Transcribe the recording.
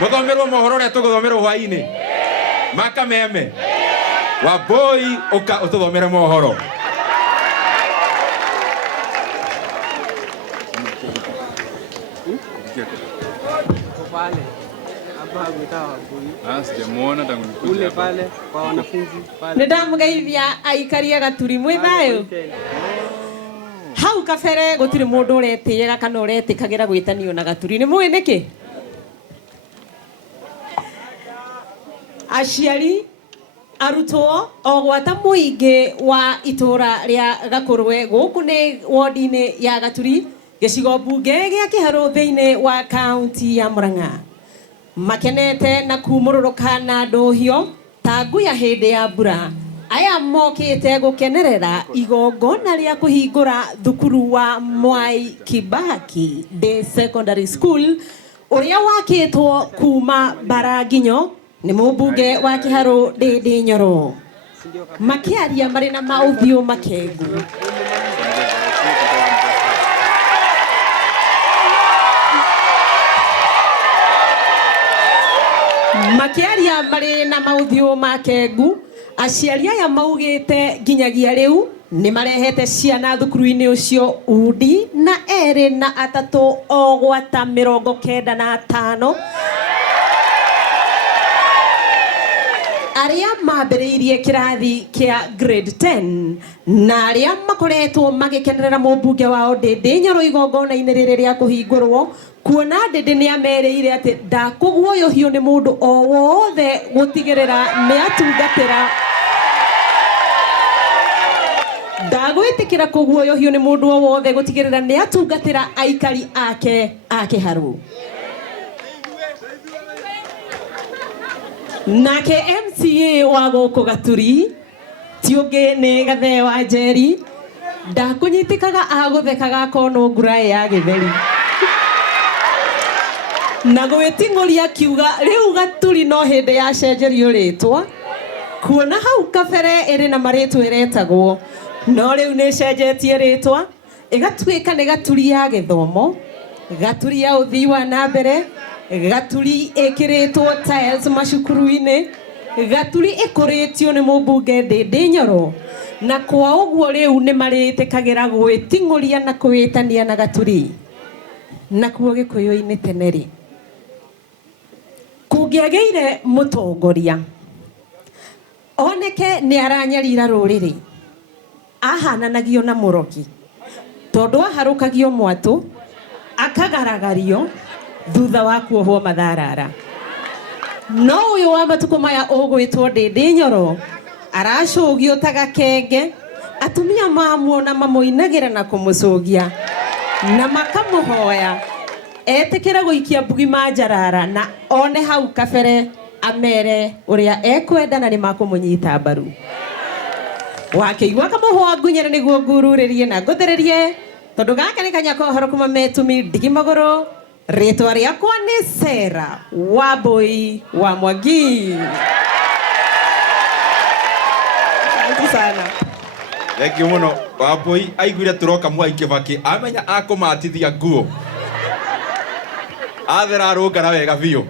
Muthomerwo mohoro ria tuguthomerwo hwaini makameme Wambui uka ututhomere mohoro. Nidamugeithia aikaria Gaturi mwi thayo. Hau kabere gutiri mundu uretiega kana uretikagira gwitanio na Gaturi ni mwi niki? Aciari arutwo ogwata muingi wa itura ria Gakurwe guku ni wodi-ini ya Gaturi gicigo bunge gia Kiharu thiini wa kaunti ya Murang'a makenete na kumururuka na nduhio ta ngui ya hindi ya mbura. Aya mokite gukenerera igongona ria kuhingura thukuru wa Mwai Kibaki Day Secondary School uria wakitwo kuma Baraginyo ni mubunge wa Kiharu Ndindi Nyoro makiaria mari na mauthio makengu. Makiaria mari na mauthio makengu aciari aya maugite nginyagia riu ni marehete ciana thukuru-ini ucio udi na eri na atatu ogwata 95 aria mambiriirie kirathi kia grade 10 na aria makoretwo magikenerera mubunge wao Ndindi Nyoro igongona-ini riri ria kuhingurwo kuona Ndindi ni ameriire ati ndakuguoyohio ni mundu o wothe gutigirira ni atungatira ndagwitikira kuguoyohio ni mundu o wothe gutigirira ni atungatira aikari ake a Kiharu. Nake MCA wa guku Gaturi tiungi ni Gathe wa Njeri ndakunyitikaga aguthekaga kono ngurae ya githeri na gwitinguria kiuga riu Gaturi no hindi ya cenjerio ritwa kuona hau kabere iri na maritwa iretagwo no riu ni cenjetie ritwa igatuika ni Gaturi ya githomo, Gaturi ya uthii wa na mbere, Gaturi ikiritwo tiles macukuru-ini, Gaturi ikuritio ni mubunge Ndindi Nyoro na kwa uguo riu ni maritikagira gwitinguria na kuwitania na Gaturi na kuo Gikuyu-ini teneri kungiageire mutongoria oneke ni aranyarira ruriri ahananagio na muroki tondu aharukagio mwatu akagaragario thutha wa kuohwo matharara no uyu wa matuko maya ugwitwo Ndindi Nyoro aracugio ta gakenge atumia mamuona mamuinagira na kumucugia na makamuhoya etikira guikia mbugi manjarara na one hau kabere amere uria ekwenda na ni makumunyita mbaru wakiigua kamuhwa ngunyere niguo ngururirie na nguthererie tondu gaka ni kanyako horo kuma metumi ndigi magoro ritwa riakwa ni Sera Wambui wa Mwangi. Asante sana. Thank you muno Wambui aiguire turoka Mwai Kibaki amenya akumatithia nguo athera arungana wega biũ.